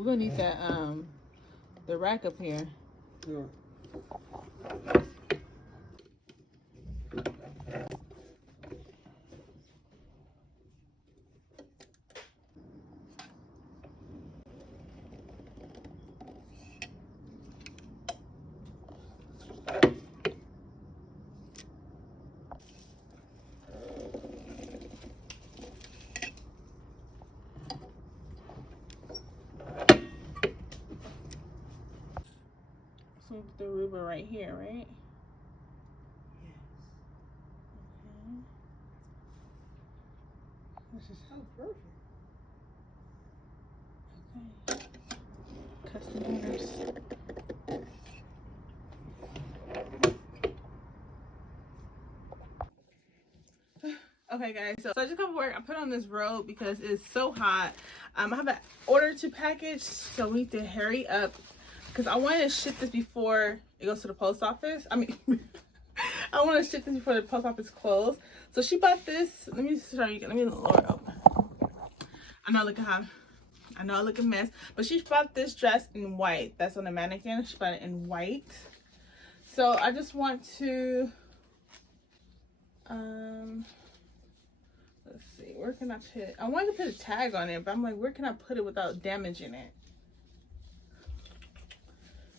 We're gonna need that the rack up here. Yeah. So the ruler right here, right? Yes. Okay. This is so perfect. Okay. Custom orders. Okay guys, so I just got to work. I put on this robe because it's so hot. I have an order to package, so we need to hurry up because I want to ship this before it goes to the post office. I mean, I want to ship this before the post office closed. So she bought this. Let me show you. Let me lower it up. I know I look a mess, but she bought this dress in white. That's on the mannequin. She bought it in white. So I just want to let's see, where can I put it? I wanted to put a tag on it, but I'm like, where can I put it without damaging it?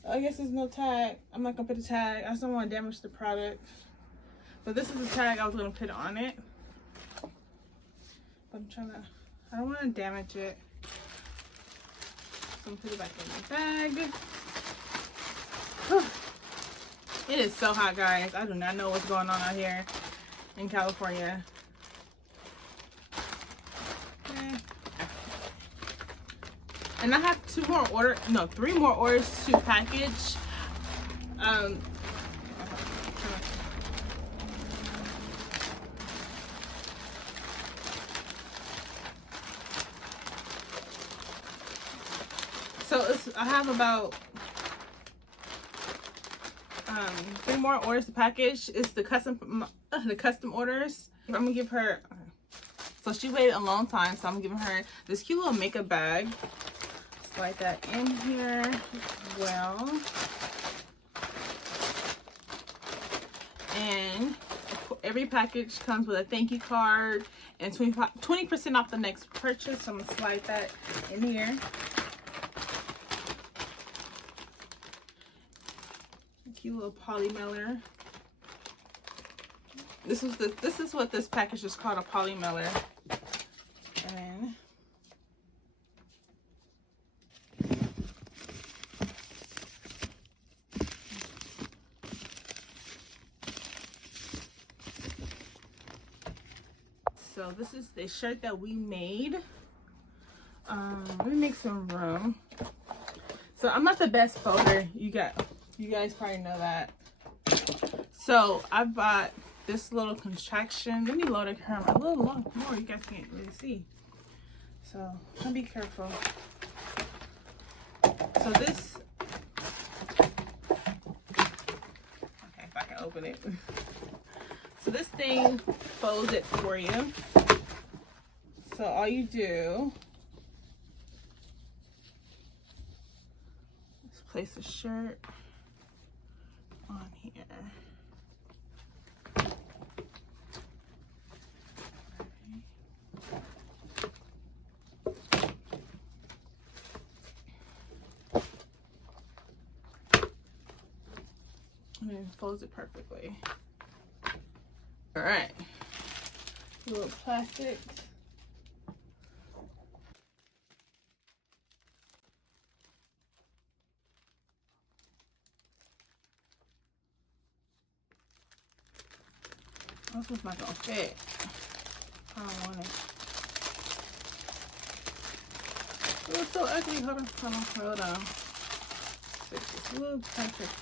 I guess there's no tag. I'm not gonna put a tag. I just don't want to damage the product. But this is the tag I was gonna put on it. But I don't want to damage it. So I'm gonna put it back in my bag. It is so hot, guys. I do not know what's going on out here in California. Okay. And I have 3 more orders to package. So I have about 3 more orders to package. It's the custom orders. I'm gonna give her. So she waited a long time, so I'm giving her this cute little makeup bag. Slide that in here as well. And every package comes with a thank you card and 20% off the next purchase. So I'm gonna slide that in here. Cute little poly mailer. This is what this package is called, a poly mailer. And then so this is the shirt that we made. Let me make some room. So I'm not the best folder. You guys probably know that. So I bought this little contraction. Let me load it a little more. You guys can't really see. So I'll be careful. So this. Okay, if I can open it. So this thing folds it for you. So all you do is place the shirt on here. And it folds it perfectly. All right, a little plastic. This one's not gonna fit. I don't want it. It looks so ugly. Hold on. Fix this little perfect.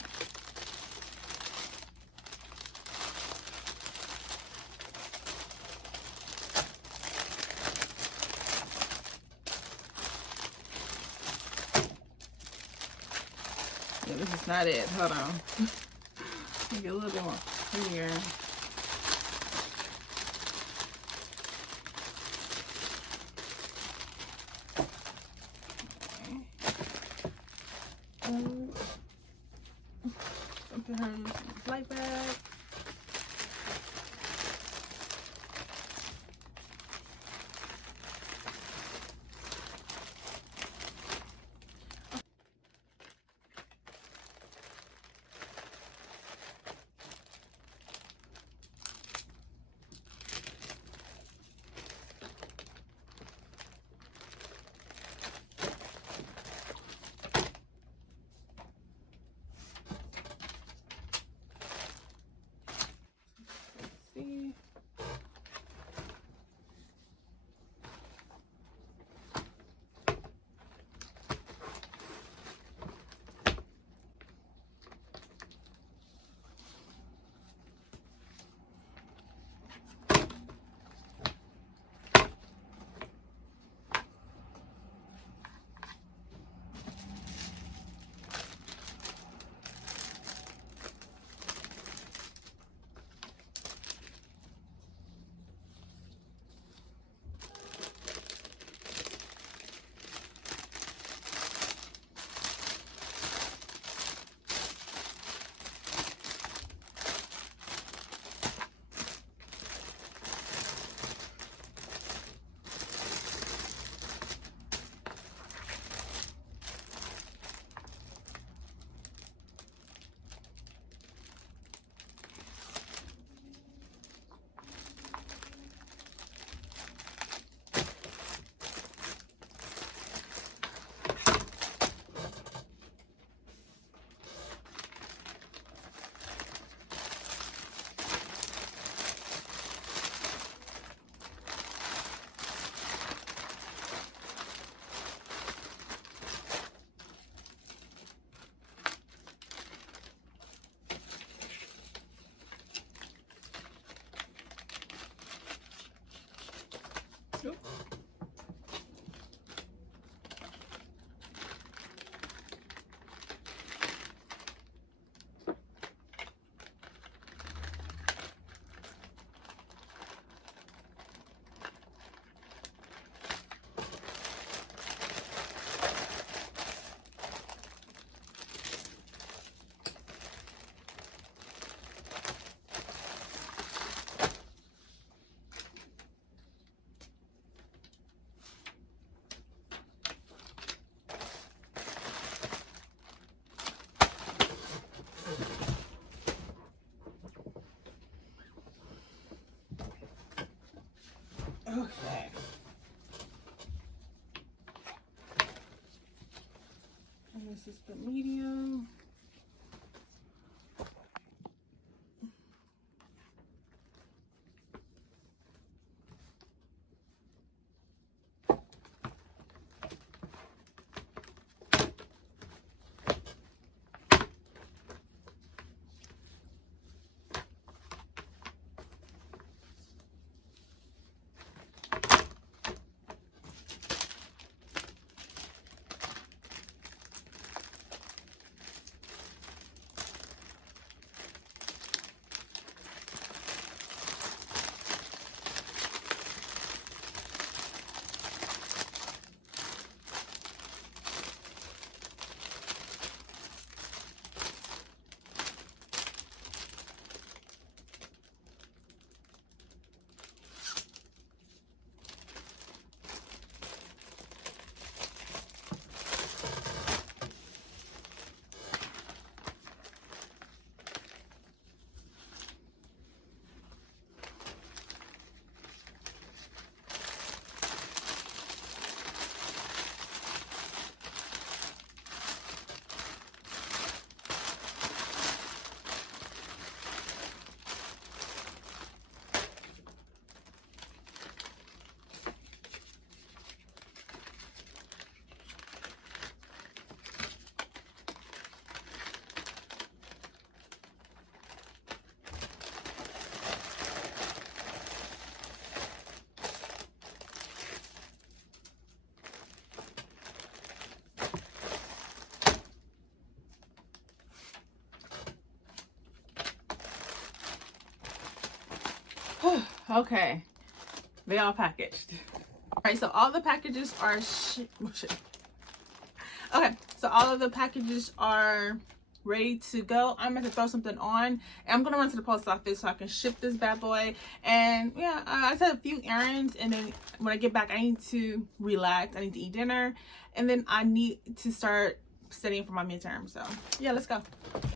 Yeah, this is not it. Hold on. Make it a little bit more clear. Put her in the flight bag. See. Nope. Okay. And this is the medium. Okay, they all packaged. All right, so all the packages are Okay, so all of the packages are ready to go. I'm going to throw something on, and I'm going to run to the post office so I can ship this bad boy. And yeah, I just had a few errands, and then when I get back, I need to relax. I need to eat dinner, and then I need to start studying for my midterm. So yeah, let's go.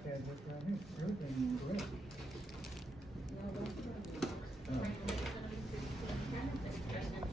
Yeah, everything great.